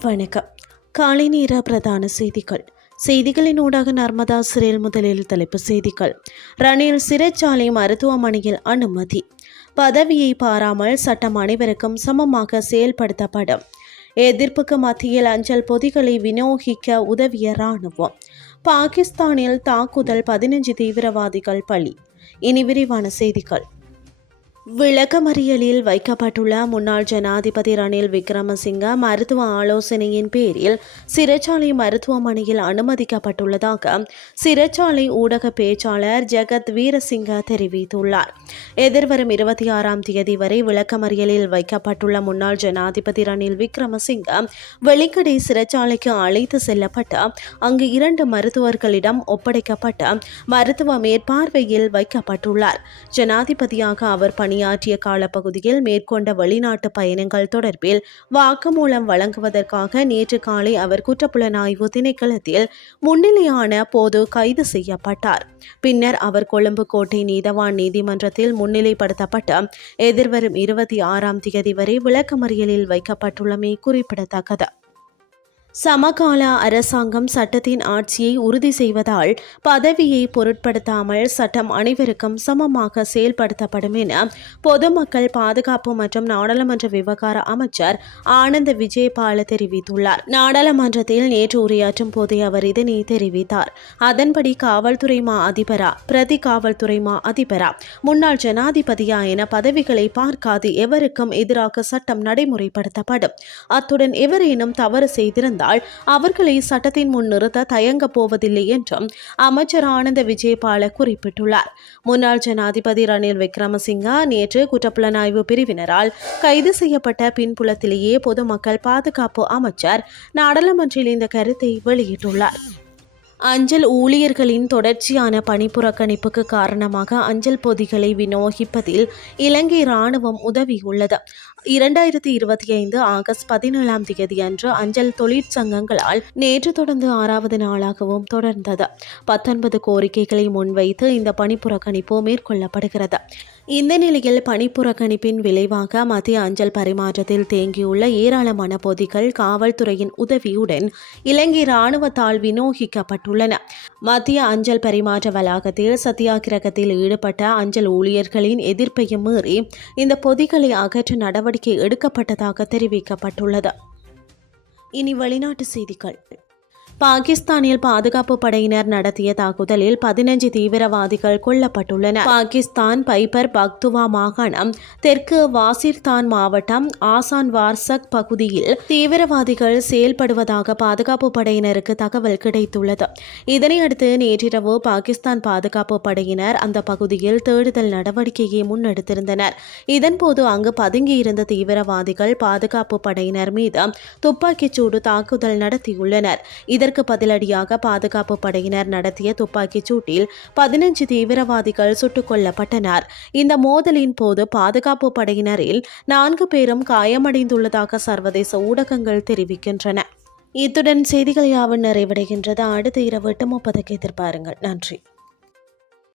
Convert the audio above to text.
வணக்கம். காலை நேர பிரதான செய்திகள். செய்திகளின் ஊடாக நர்மதா சிறையில் முதலில் தலைப்பு செய்திகள். ரணில் சிறைச்சாலை மருத்துவமனையில் அனுமதி. பதவியை பாராமல் சட்டம் அனைவருக்கும் சமமாக செயல்படுத்தப்படும். எதிர்ப்புக்கு மத்தியில் அஞ்சல் பொதிகளை விநியோகிக்க உதவிய இராணுவம். பாகிஸ்தானில் தாக்குதல் பதினஞ்சு தீவிரவாதிகள் பலி. இனி விரிவான செய்திகள். விளக்கமறியலில் வைக்கப்பட்டுள்ள முன்னாள் ஜனாதிபதி ரணில் விக்ரமசிங்க மருத்துவ ஆலோசனையின் பேரில் சிறைச்சாலை மருத்துவமனையில் அனுமதிக்கப்பட்டுள்ளதாக சிறைச்சாலை ஊடக பேச்சாளர் ஜெகத் வீரசிங்க தெரிவித்துள்ளார். எதிர்வரும் இருபத்தி ஆறாம் தேதி வரை விளக்கமறியலில் வைக்கப்பட்டுள்ள முன்னாள் ஜனாதிபதி ரணில் விக்ரமசிங்க வெளிக்கடை சிறைச்சாலைக்கு அழைத்து செல்லப்பட்டு அங்கு இரண்டு மருத்துவர்களிடம் ஒப்படைக்கப்பட்ட மருத்துவ மேற்பார்வையில் வைக்கப்பட்டுள்ளார். ஜனாதிபதியாக அவர் பணியாற்றிய காலப்பகுதியில் மேற்கொண்ட வெளிநாட்டு பயணங்கள் தொடர்பில் வாக்குமூலம் வழங்குவதற்காக நேற்று காலை அவர் குற்றப்புலனாய்வு திணைக்களத்தில் முன்னிலையான போது கைது செய்யப்பட்டார். பின்னர் அவர் கொழும்பு கோட்டை நீதவான் நீதிமன்றத்தில் முன்னிலைப்படுத்தப்பட்டு எதிர்வரும் இருபத்தி ஆறாம் தேதி வரை விளக்கமறியலில் வைக்கப்பட்டுள்ளமை குறிப்பிடத்தக்கது. சமகால அரசாங்கம் சட்டத்தின் ஆட்சியை உறுதி செய்வதால் பதவியை பொருட்படுத்தாமல் சட்டம் அனைவருக்கும் சமமாக செயல்படுத்தப்படும் என பொதுமக்கள் பாதுகாப்பு மற்றும் நாடாளுமன்ற விவகார அமைச்சர் ஆனந்த விஜயபால தெரிவித்துள்ளார். நாடாளுமன்றத்தில் நேற்று உரையாற்றும் போதே அவர் இதனை தெரிவித்தார். அதன்படி காவல்துறை மா அதிபரா பிரதி காவல்துறை மா அதிபரா முன்னாள் ஜனாதிபதியா என பதவிகளை பார்க்காது எவருக்கும் எதிராக சட்டம் நடைமுறைப்படுத்தப்படும். அத்துடன் எவரேனும் தவறு செய்திருந்தால் இருந்தால் அவர்களை சட்டத்தின் முன் நிறுத்த தயங்கப் போவதில்லை என்றும் அமைச்சர் ஆனந்த விஜயபால குறிப்பிட்டுள்ளார். முன்னாள் ஜனாதிபதி ரணில் விக்ரமசிங்கா நேற்று குற்றப்புலனாய்வு பிரிவினரால் கைது செய்யப்பட்ட பின்புலத்திலேயே பொதுமக்கள் பாதுகாப்பு அமைச்சர் நாடாளுமன்றில் இந்த கருத்தை வெளியிட்டுள்ளார். அஞ்சல் ஊழியர்களின் தொடர்ச்சியான பணிப்புறக்கணிப்புக்கு காரணமாக அஞ்சல் பொதிகளை விநியோகிப்பதில் இலங்கை ராணுவம் உதவியுள்ளது. இரண்டாயிரத்தி இருபத்தி ஐந்து ஆகஸ்ட் பதினேழாம் தேதி அன்று அஞ்சல் தொழிற்சங்கங்களால் நேற்று தொடர்ந்து ஆறாவது நாளாகவும் தொடர்ந்தது. பத்தொன்பது கோரிக்கைகளை முன்வைத்து இந்த பணிப்புறக்கணிப்பு மேற்கொள்ளப்படுகிறது. இந்த நிலையில் பணிப்புறக்கணிப்பின் விளைவாக மத்திய அஞ்சல் பரிமாற்றத்தில் தேங்கியுள்ள ஏராளமான பொதிகள் காவல்துறையின் உதவியுடன் இலங்கை ராணுவத்தால் விநியோகிக்கப்பட்டுள்ளன. மத்திய அஞ்சல் பரிமாற்ற வளாகத்தில் சத்தியாகிரகத்தில் ஈடுபட்ட அஞ்சல் ஊழியர்களின் எதிர்ப்பையும் மீறி இந்த பொதிகளை அகற்ற நடவடிக்கை எடுக்கப்பட்டதாக தெரிவிக்கப்பட்டுள்ளது. இனி வெளிநாட்டு செய்திகள். பாகிஸ்தானில் பாதுகாப்பு படையினர் நடத்திய தாக்குதலில் பதினஞ்சு தீவிரவாதிகள் கொல்லப்பட்டுள்ளனர். பாகிஸ்தான் பைபர் பக்துவா மாகாணம் தெற்கு வாசிர்தான் மாவட்டம் ஆசான் வார்சக் பகுதியில் தீவிரவாதிகள் செயல்படுவதாக பாதுகாப்பு படையினருக்கு தகவல் கிடைத்துள்ளது. இதனையடுத்து நேற்றிரவு பாகிஸ்தான் பாதுகாப்பு படையினர் அந்த பகுதியில் தேடுதல் நடவடிக்கையை முன்னெடுத்திருந்தனர். இதன்போது அங்கு பதுங்கியிருந்த தீவிரவாதிகள் பாதுகாப்பு படையினர் மீது துப்பாக்கிச்சூடு தாக்குதல் நடத்தியுள்ளனர். இதற்கு இதற்கு பதிலடியாக பாதுகாப்பு படையினர் நடத்திய துப்பாக்கிச் சூட்டில் பதினஞ்சு தீவிரவாதிகள் சுட்டுக் கொல்லப்பட்டனர். இந்த மோதலின் போது பாதுகாப்பு படையினரில் நான்கு பேரும் காயமடைந்துள்ளதாக சர்வதேச ஊடகங்கள் தெரிவிக்கின்றன. இத்துடன் செய்திகள் யாவும் நிறைவடைகின்றது. அடுத்த இரவு எட்டு முப்பதுக்கு எதிர்பாருங்கள். நன்றி.